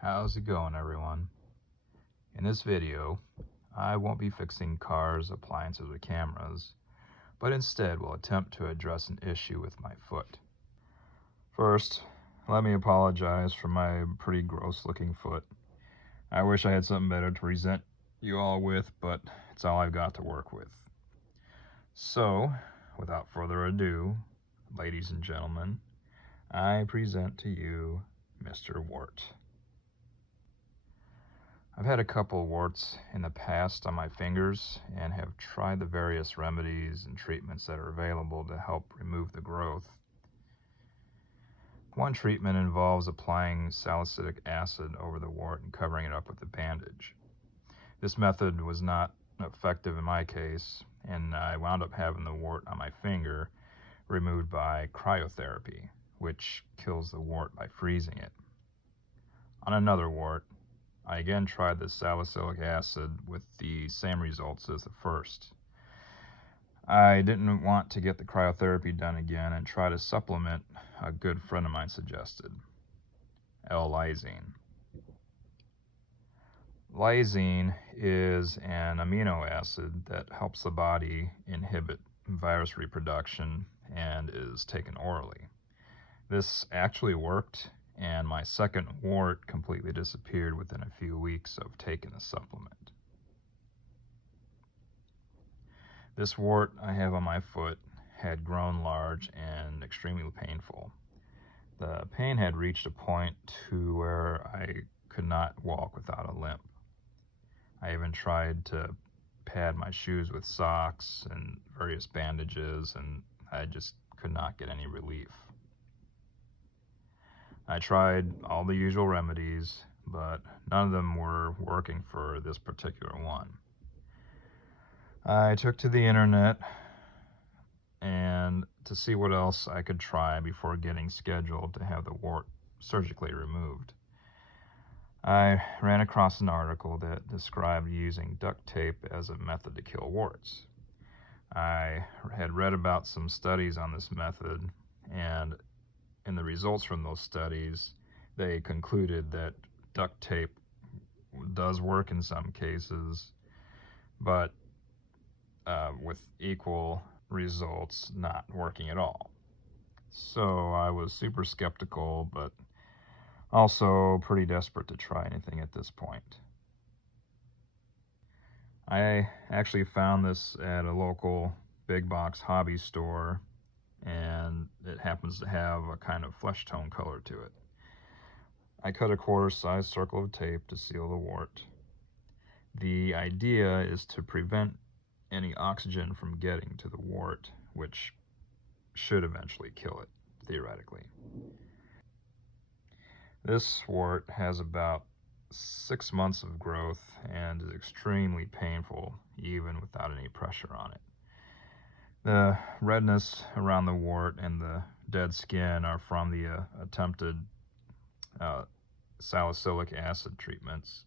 How's it going, everyone? In this video, I won't be fixing cars, appliances, or cameras, but instead will attempt to address an issue with my foot. First, let me apologize for my pretty gross looking foot. I wish I had something better to present you all with, but it's all I've got to work with. So, without further ado, ladies and gentlemen, I present to you Mr. Wart. I've had a couple warts in the past on my fingers and have tried the various remedies and treatments that are available to help remove the growth. One treatment involves applying salicylic acid over the wart and covering it up with a bandage. This method was not effective in my case, and I wound up having the wart on my finger removed by cryotherapy, which kills the wart by freezing it. On another wart, I again tried the salicylic acid with the same results as the first. I didn't want to get the cryotherapy done again and try to supplement a good friend of mine suggested, L-lysine. Lysine is an amino acid that helps the body inhibit virus reproduction and is taken orally. This actually worked, and my second wart completely disappeared within a few weeks of taking the supplement. This wart I have on my foot had grown large and extremely painful. The pain had reached a point to where I could not walk without a limp. I even tried to pad my shoes with socks and various bandages, and I just could not get any relief. I tried all the usual remedies, but none of them were working for this particular one. I took to the internet and to see what else I could try before getting scheduled to have the wart surgically removed. I ran across an article that described using duct tape as a method to kill warts. I had read about some studies on this method, and in the results from those studies, they concluded that duct tape does work in some cases, but with equal results not working at all. So I was super skeptical, but also pretty desperate to try anything at this point. I actually found this at a local big box hobby store, and it happens to have a kind of flesh tone color to it. I cut a quarter-sized circle of tape to seal the wart. The idea is to prevent any oxygen from getting to the wart, which should eventually kill it, theoretically. This wart has about 6 months of growth and is extremely painful even without any pressure on it. The redness around the wart and the dead skin are from the attempted salicylic acid treatments.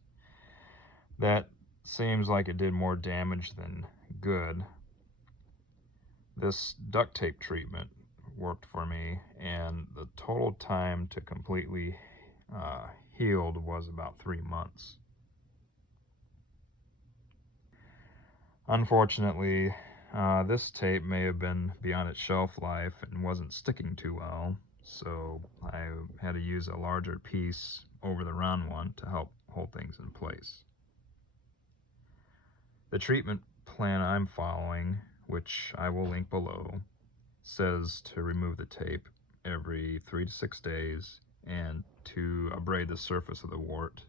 That seems like it did more damage than good. This duct tape treatment worked for me, and the total time to completely healed was about 3 months. Unfortunately, this tape may have been beyond its shelf life and wasn't sticking too well, so I had to use a larger piece over the round one to help hold things in place. The treatment plan I'm following, which I will link below, says to remove the tape every 3 to 6 days and to abrade the surface of the wart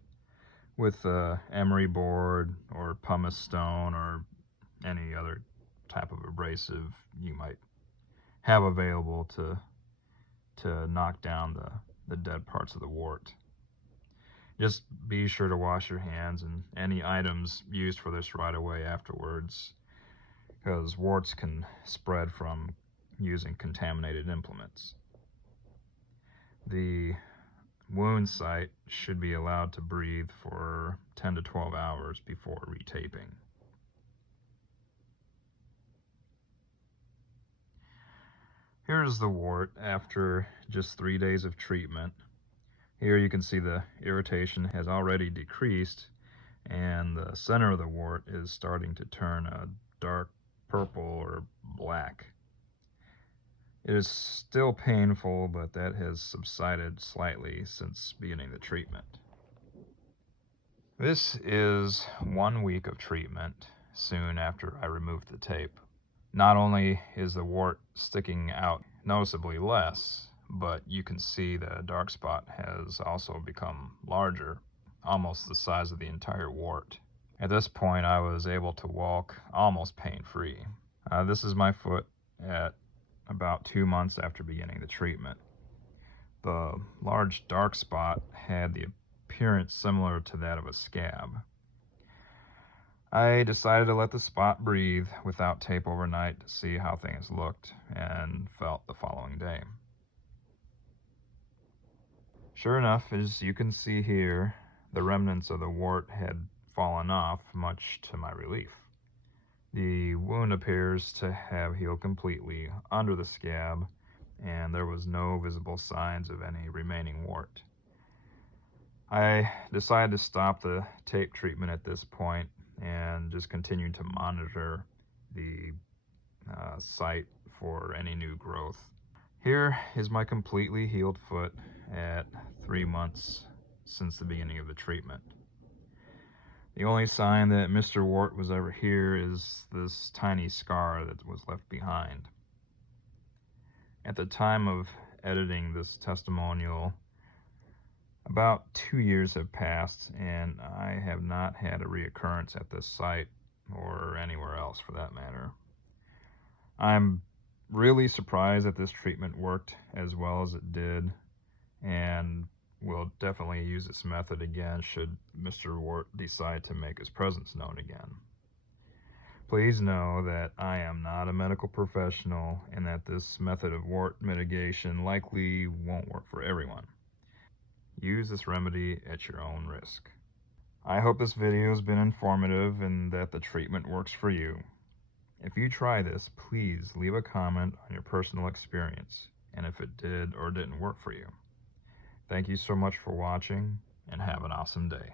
with emery board or pumice stone or any other type of abrasive you might have available to knock down the dead parts of the wart. Just be sure to wash your hands and any items used for this right away afterwards, because warts can spread from using contaminated implements. The wound site should be allowed to breathe for 10 to 12 hours before retaping. Here's the wart after just 3 days of treatment. Here you can see the irritation has already decreased, and the center of the wart is starting to turn a dark purple or black. It is still painful, but that has subsided slightly since beginning the treatment. This is 1 week of treatment soon after I removed the tape. Not only is the wart sticking out noticeably less, but you can see the dark spot has also become larger, almost the size of the entire wart. At this point, I was able to walk almost pain-free. This is my foot at about 2 months after beginning the treatment. The large dark spot had the appearance similar to that of a scab. I decided to let the spot breathe without tape overnight to see how things looked and felt the following day. Sure enough, as you can see here, the remnants of the wart had fallen off, much to my relief. The wound appears to have healed completely under the scab, and there was no visible signs of any remaining wart. I decided to stop the tape treatment at this point and just continue to monitor the site for any new growth. Here is my completely healed foot at 3 months since the beginning of the treatment. The only sign that Mr. Wart was ever here is this tiny scar that was left behind. At the time of editing this testimonial, about 2 years have passed, and I have not had a reoccurrence at this site or anywhere else for that matter. I'm really surprised that this treatment worked as well as it did, and will definitely use this method again should Mr. Wart decide to make his presence known again. Please know that I am not a medical professional and that this method of wart mitigation likely won't work for everyone. Use this remedy at your own risk. I hope this video has been informative and that the treatment works for you. If you try this, please leave a comment on your personal experience and if it did or didn't work for you. Thank you so much for watching, and have an awesome day.